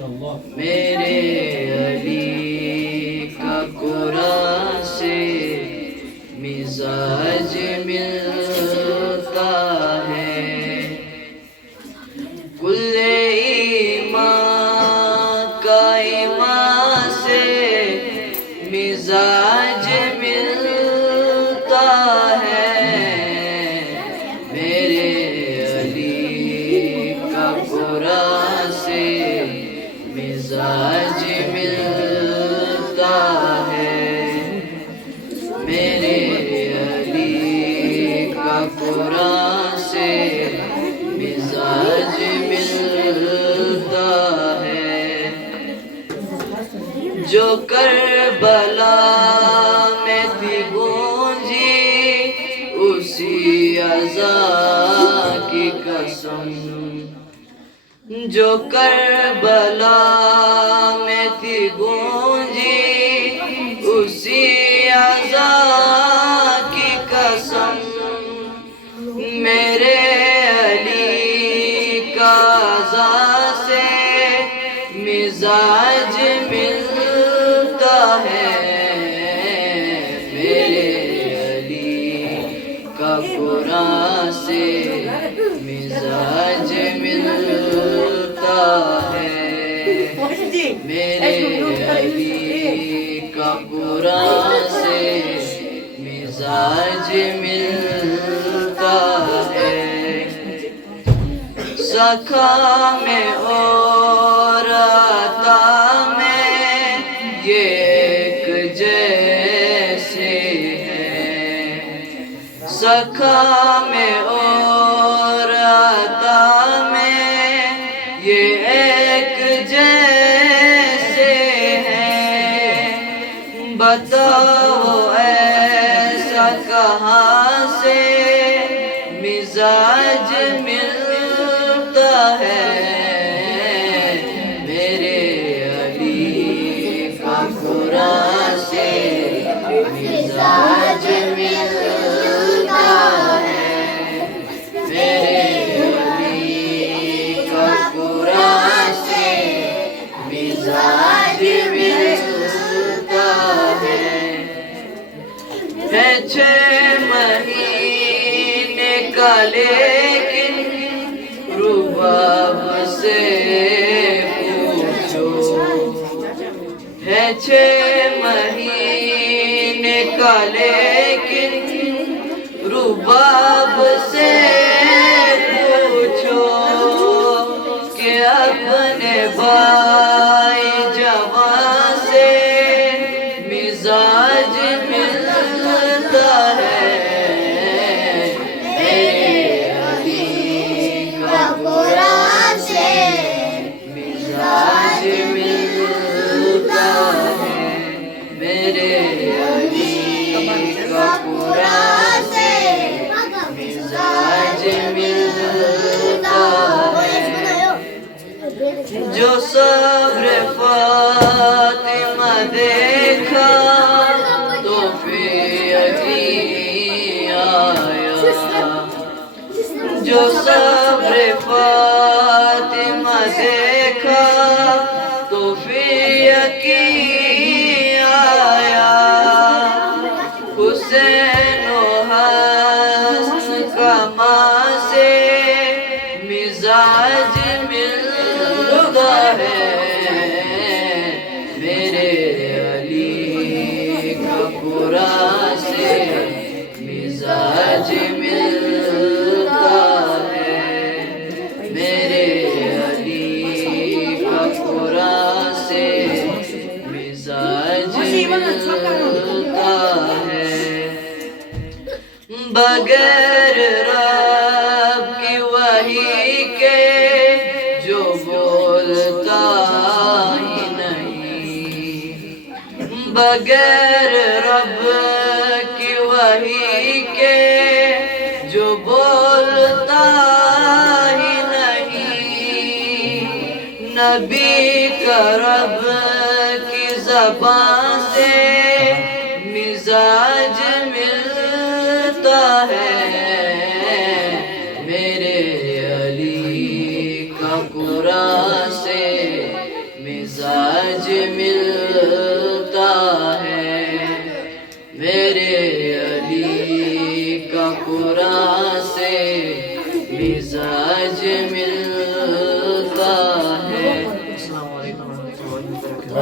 میرے علی کا قرآن سے مزاج ملتا ہے، کل ایمان کا ایمان سے مزاج ملتا ہے، میرے علی کا قرآن سے مزاج ملتا ہے، میرے علی کا قرآن سے مزاج ملتا ہے، جو کربلا میں تھی گونجی اسی اذان کی قسم، جو کربلا میں تھی گونجی اسی اذان کی قسم، میرے علی کا اذان سے مزاج ملتا ہے، میرے علی کا قرآن سے مزاج ملتا ہے، میرے علی کا قرآن سے مزاج ملتا ہے، سکھا میں اور عطا میں یہ ایک جیسے ہیں، سکھا میں اور عطا میں یہ ایک جیسے ہیں، بتاؤ ایسا کہاں سے مزاج ملتا ہے، میرے علی کا قرآن سے مزاج ملتا ہے، میرے علی کا قرآن سے مزاج ملتا ہے، 6 مہینے کا لیکن رباب سے پوچھو، ہے 6 مہینے کا لیکن رباب سے پوچھو کہ اپنے بھائی جوان سے مزاج ملتا ہے، میرے علی کا قرآن سے مزاج ملتا ہے، میرے علی کا قرآن سے مزاج ملتا ہے، جو صبر فاطمہ دیکھا تو پھر یقین آیا، جو صبر فاطمہ دیکھا تو پھر یقین آیا، حسین و حسن کا ماں سے مزاج ملتا ہے، میرے علی کا قرآن سے مزاج ملتا ہے، میرے علی کا قرآن سے مزاج ملتا ہے، بغیر رب کی وحی کے جو بولتا ہی نہیں، بغیر رب کی وحی کے جو بولتا ہی نہیں، نبی کا رب کی زبان سے مزاج ملتا ہے، میرے علی کا قرآن سے مزاج ملتا ہے میرے علی کا قرآن سے مزاج ملتا ہے. السلام علیکم ورحمۃ اللہ وبرکاتہ.